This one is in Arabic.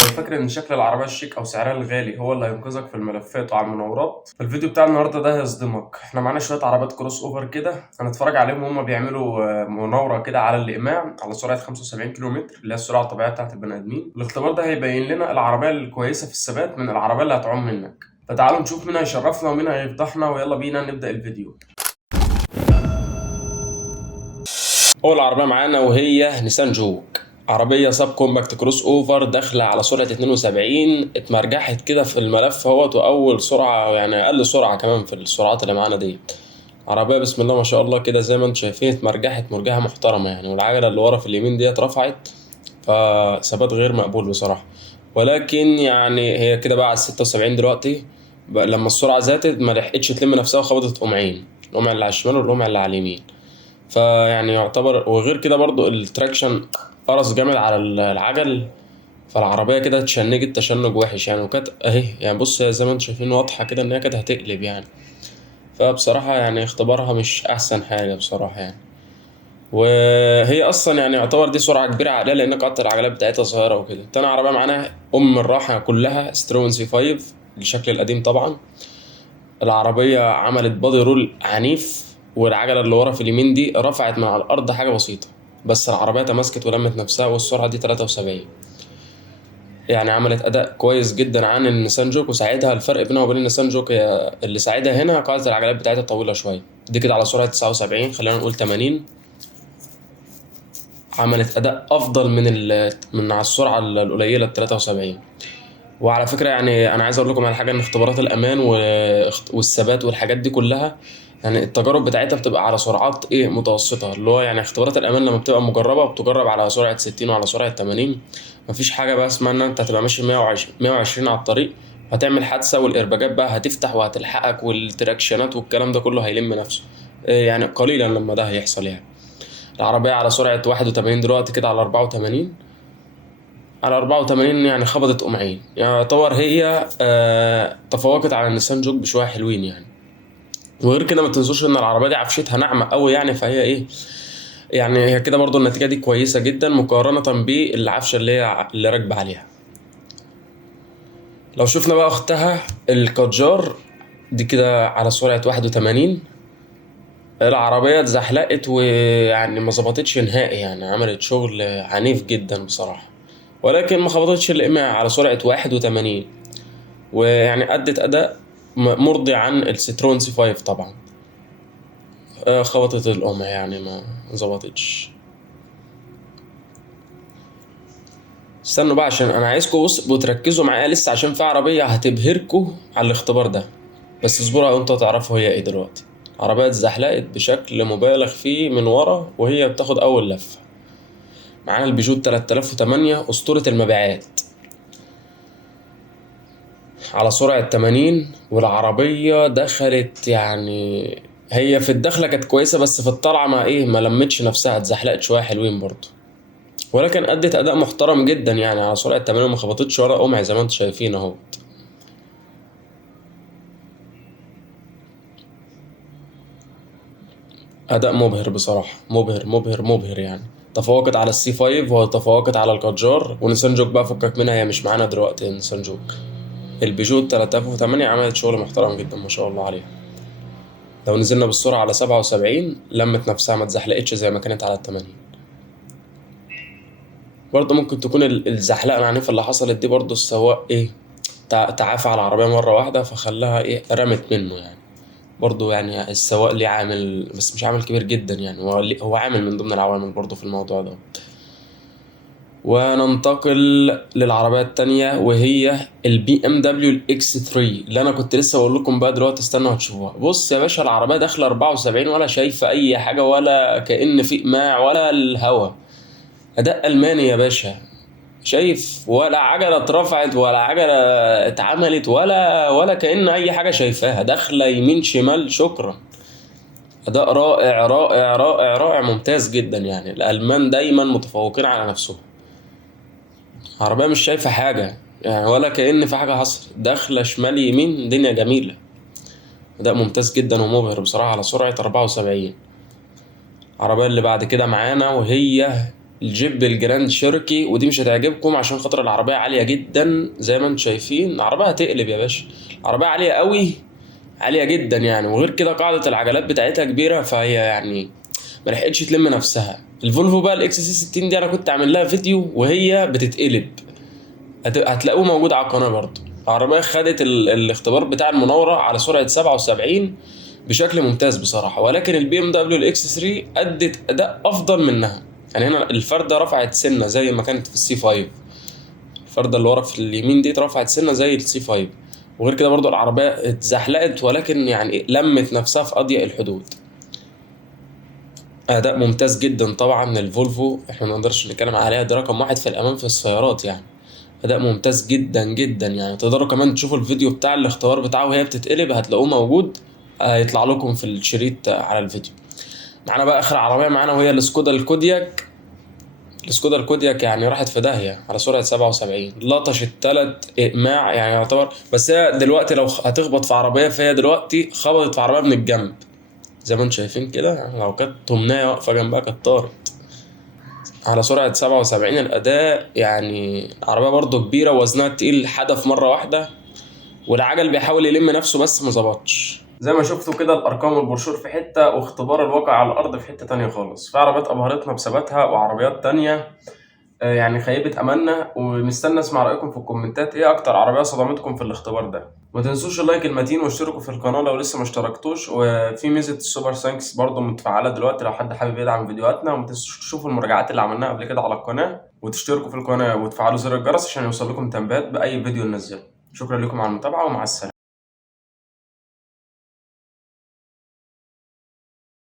لو فاكر ان شكل العربية الشيك او سعرها الغالي هو اللي هينقذك في الملفات وعلى المناورات، فالفيديو بتاع النهارده ده هيصدمك. احنا معانا شوية عربيات كروس اوفر كده هنتفرج عليهم وهما بيعملوا مناورة كده على الإقماع على سرعة 75 كيلو متر اللي هي السرعة الطبيعية بتاعت البني آدمين. الاختبار ده هيبين لنا العربية الكويسة في الثبات من العربية اللي هتعوم منك. فتعالوا نشوف مين هيشرفنا ومين هيفضحنا، ويلا بينا نبدأ الفيديو. اول عربيه معانا وهي نيسان جوك، عربيه ساب كومباكت كروس اوفر داخله على سرعه 72، اتمرجحت كده في الملف اهوت، واول سرعه يعني اقل سرعه كمان في السرعات اللي معانا دي. عربيه بسم الله ما شاء الله كده زي ما انتم شايفين، اتمرجحت مرجحه محترمه يعني، والعجله اللي ورا في اليمين ديت رفعت، فثبات غير مقبول بصراحه. ولكن يعني هي كده بقى على 76 دلوقتي. بقى لما السرعه زادت ما لحقتش تلم نفسها وخبطت قمعين، القمع اللي على الشمال والقمع اللي على اليمين. فيعني يعتبر، وغير كده برضو التراكشن قرص جامد على العجل، فالعربية كده اتشنجت تشنج وحش يعني، وكانت اهي يعني بص زي ما انتم شايفين واضحة كده ان هي كانت هتقلب يعني. فبصراحة يعني اختبارها مش احسن حاجة بصراحة يعني. وهي اصلا يعني يعتبر دي سرعة كبيرة عليها لان قطع العجلات بتاعتها صغيرة وكده. تاني عربية معانا الراحة كلها سترون سي 5 الشكل القديم طبعا. العربية عملت بادي رول عنيف، والعجلة اللي ورا في اليمين دي رفعت من على الأرض حاجة بسيطة، بس العربية تماسكت ولمت نفسها، والسرعة دي 73. يعني عملت أداء كويس جدا عن النيسان جوك. وساعتها الفرق بينها وبين النيسان جوك هي اللي ساعدها هنا قاعدة العجلات بتاعتها طويلة شوية، دي كده على سرعة 79 خلينا نقول 80. عملت أداء أفضل من على السرعة القليلة 73. وعلى فكرة يعني أنا عايز أقول لكم على حاجة، إن اختبارات الأمان والثبات والحاجات دي كلها يعني التجارب بتاعتها بتبقى على سرعات متوسطة، اللي هو يعني اختبارات الأمان لما بتبقى مجربة بتجرب على سرعة 60 وعلى سرعة 80. مفيش حاجة بقى اسمها إن أنت هتبقى ماشي 120 على الطريق هتعمل حادثة والإرباجات بقى هتفتح وهتلحقك والتراكشنات والكلام ده كله هيلم نفسه. يعني قليلا لما ده هيحصل يعني. العربية على سرعة 81 دلوقتي كده على 84. على 84 يعني خبطت قمعين، يعني يعتبر هي تفوقت على النيسان جوك بشويه حلوين يعني. وغير كده ما تنسوش ان العربيه دي عفشتها ناعمه قوي يعني، فهي ايه يعني هي كده برضو النتيجه دي كويسه جدا مقارنه بالعفشه اللي راكبه عليها. لو شفنا بقى اختها الكادجار دي كده على سرعه 81، العربيه اتزحلقت ويعني ما ظبطتش نهائي يعني، عملت شغل عنيف جدا بصراحه، ولكن ما خبطتش الإماع على سرعة 81. ويعني أدت أداء مرضي عن السترون سي 5 طبعا. خبطت القمع يعني ما ظبطتش. استنوا بقى عشان أنا عايزكم بص وتركزوا معايا لسه، عشان في عربية هتبهركوا على الاختبار ده، بس اصبروا انتوا تعرفوا هي ايه دلوقتي. عربية اتزحلقت بشكل مبالغ فيه من ورا وهي بتاخد أول لفة. معانا البيجو 3008 أسطورة المبيعات على سرعة 80، والعربية دخلت يعني هي في الدخلة كانت كويسة، بس في الطلعة ما لمتش نفسها، اتزحلقت شوية حلوين برضه. ولكن أدت أداء محترم جدا يعني على سرعة 80 وما خبطتش ورا قمع زي ما انتم شايفين اهو. أداء مبهر بصراحة، مبهر مبهر مبهر يعني. تفوقت على السي 5 وتفوقت على الكادجار، ونيسان جوك بقى فكك منها هي مش معانا دلوقتي. نيسان جوك البيجو 3008 عملت شغل محترم جدا ما شاء الله عليها. لو نزلنا بالسرعة على 77 لمت نفسها ما اتزحلقتش زي ما كانت على 80. برضه ممكن تكون الزحلقة العنيفة اللي حصلت دي برضه السواق تعافى على العربية مرة واحدة فخلاها رمت منه يعني. برضه يعني السواق ليه عامل، بس مش عامل كبير جدا يعني، هو عامل من ضمن العوامل برضه في الموضوع ده. وننتقل للعربية التانية وهي البي ام دبليو الاكس 3 اللي انا كنت لسه بقول لكم بقى دلوقتي، استنوا هتشوفوها. بص يا باشا العربية داخلة 74 ولا شايفة اي حاجة، ولا كأن في اقماع ولا الهوا. اداء الماني يا باشا، شايف ولا عجلة اترفعت ولا عجلة اتعملت ولا كأن اي حاجة شايفاها، داخلة يمين شمال شكرا. اداء رائع رائع رائع رائع ممتاز جدا يعني. الالمان دايما متفوقين على نفسهم. عربية مش شايفة حاجة يعني، ولا كأن في حاجة حصلت، داخلة شمال يمين دنيا جميلة. أداء ممتاز جدا ومبهر بصراحة على سرعة 74. العربية اللي بعد كده معانا وهي الجيب الجراند شيركي، ودي مش هتعجبكم عشان خاطر العربية عالية جدا زي ما انتم شايفين. العربية هتقلب يا باشا، العربية عالية قوي، عالية جدا يعني. وغير كده قاعدة العجلات بتاعتها كبيرة، فهي يعني ما لحقتش تلم نفسها. الفولفو بقى الاكس سي 60 دي انا كنت عامل لها فيديو وهي بتتقلب، هتلاقوه موجود على القناة برضه. العربية خدت الاختبار بتاع المناورة على سرعة 77 بشكل ممتاز بصراحة، ولكن البي ام دبليو الاكس 3 ادت اداء افضل منها. يعني هنا الفردة رفعت سنة زي ما كانت في السي 5، الفردة اللي ورا في اليمين دي اترفعت سنة زي السي 5. وغير كده برضه العربية اتزحلقت، ولكن يعني لمت نفسها في اضيق الحدود. اداء ممتاز جدا طبعا. الفولفو احنا ما نقدرش نتكلم عليها، دي رقم واحد في الامان في السيارات يعني. اداء ممتاز جدا جدا يعني. تقدروا كمان تشوفوا الفيديو بتاع الاختبار بتاعه وهي بتتقلب، هتلاقوه موجود، هيطلع لكم في الشريط على الفيديو. معانا بقى اخر عربيه معانا وهي السكودا الكودياك. السكودا الكودياك يعني راحت في داهيه على سرعه 77، لطشت 3 اقماع يعني يعتبر. بس هي دلوقتي لو هتخبط في عربيه، فهي دلوقتي خبطت في عربيه من الجنب زي ما انتم شايفين كده. يعني لو كانت تمنايه واقفه جنبها كانت طارت. على سرعة 77 الأداء يعني. عربية برضو كبيرة ووزنها تقيل، حدف مرة واحدة، والعجل بيحاول يلم نفسه بس ما ظبطش. زي ما شفتوا كده الأرقام والبروشور في حتة، واختبار الواقع على الأرض في حتة تانية خالص. في عربيات أبهرتنا بثباتها وعربيات تانية يعني خيبة أملنا. ونستنى أسمع رأيكم في الكومنتات، إيه أكتر عربية صدمتكم في الاختبار ده. ما تنسوش اللايك المتين واشتركوا في القناة لو لسه ما اشتركتوش. وفي ميزة السوبر ثانكس برضو متفعلة دلوقتي لو حد حابب يدعم فيديوهاتنا. وما تنسوش تشوفوا المراجعات اللي عملناها قبل كده على القناة، وتشتركوا في القناة وتفعلوا زر الجرس عشان يوصل لكم تنبيهات بأي فيديو ننزله. شكرا لكم على المتابعة ومع السلامة.